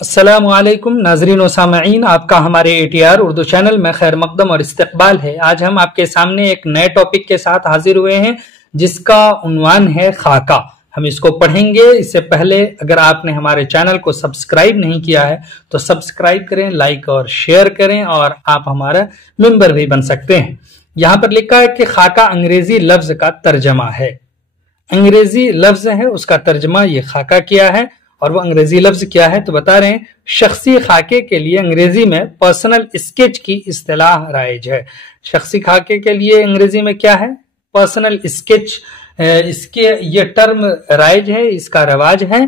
अस्सलाम वालेकुम नाजरीन व सामईन, आपका हमारे ATR उर्दू चैनल में खैर मकदम और इस्तकबाल है। आज हम आपके सामने एक नए टॉपिक के साथ हाजिर हुए हैं जिसका उन्वान है खाका। हम इसको पढ़ेंगे। इससे पहले अगर आपने हमारे चैनल को सब्सक्राइब नहीं किया है तो सब्सक्राइब करें, लाइक और शेयर करें और आप हमारा मेंबर भी बन सकते हैं। यहाँ पर लिखा है कि खाका अंग्रेजी लफ्ज का तर्जमा है। अंग्रेजी लफ्ज है, उसका तर्जमा ये खाका किया है। और वो अंग्रेजी लफ्ज क्या है तो बता रहे हैं, शख्सी खाके के लिए अंग्रेजी में पर्सनल स्केच की इस्तिलाह राइज है। शख्सी खाके के लिए अंग्रेजी में क्या है? Personal sketch. इसके ये टर्म राइज है, इसका रवाज है।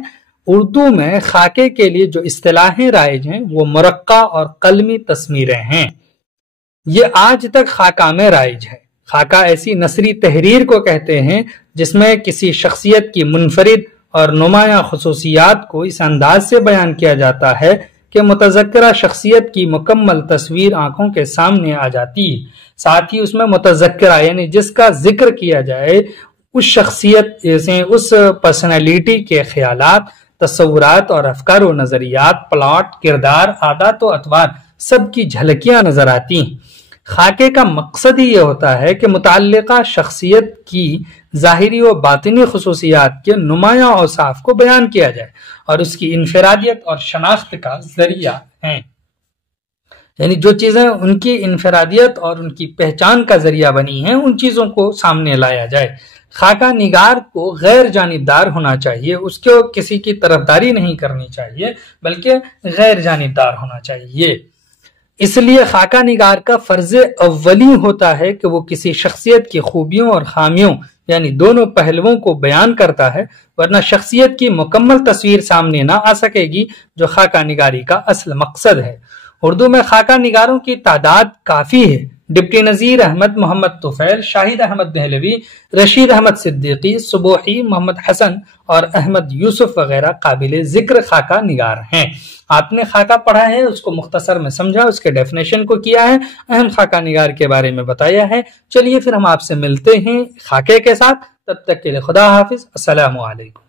उर्दू में खाके के लिए जो इस्तिलाहें राइज हैं वो मुरक्का और कलमी तस्वीरें हैं। ये आज तक खाका में राइज है। खाका ऐसी नसरी तहरीर को कहते हैं जिसमें किसी शख्सियत की मुनफरिद और नुमाया खुसूसियात को इस अंदाज से बयान किया जाता है कि मुतज़क्किरा शख्सियत की मुकम्मल तस्वीर आंखों के सामने आ जाती है। साथ ही उसमें मुतज़क्किरा यानी जिसका जिक्र किया जाए उस शख्सियत से उस पर्सनैलिटी के ख्यालात, तस्वुरात और अफकार व नजरियात, प्लॉट, किरदार, आदत व अतवार सबकी झलकियां नजर आती हैं। खाके का मकसद ही ये होता है कि मुतल्लिका शख्सियत की ज़ाहिरी व बातिनी खुसूसियात के नुमाया औसाफ को बयान किया जाए और उसकी इनफरादियत और शनाख्त का जरिया है। यानी जो चीजें उनकी इनफरादियत और उनकी पहचान का जरिया बनी हैं उन चीजों को सामने लाया जाए। खाका निगार को गैर जानिबदार होना चाहिए, उसको किसी की तरफदारी नहीं करनी चाहिए बल्कि गैर जानिबदार होना चाहिए। इसलिए खाका निगार का फर्ज अव्वली होता है कि वो किसी शख्सियत की खूबियों और खामियों यानी दोनों पहलुओं को बयान करता है, वरना शख्सियत की मुकम्मल तस्वीर सामने ना आ सकेगी जो खाका निगारी का असल मकसद है। उर्दू में खाका निगारों की तादाद काफी है। डिप्टी नजीर अहमद, मोहम्मद तुफैल, शाहिद अहमद दहलवी, रशीद अहमद सिद्दीकी, सुबोही, मोहम्मद हसन और अहमद यूसुफ वगैरह काबिल जिक्र खाका निगार हैं। आपने खाका पढ़ा है, उसको मुख्तसर में समझा, उसके डेफिनेशन को किया है, अहम खाका निगार के बारे में बताया है। चलिए फिर हम आपसे मिलते हैं खाके के साथ। तब तक के लिए खुदा हाफिज। अस्सलामु अलैकुम।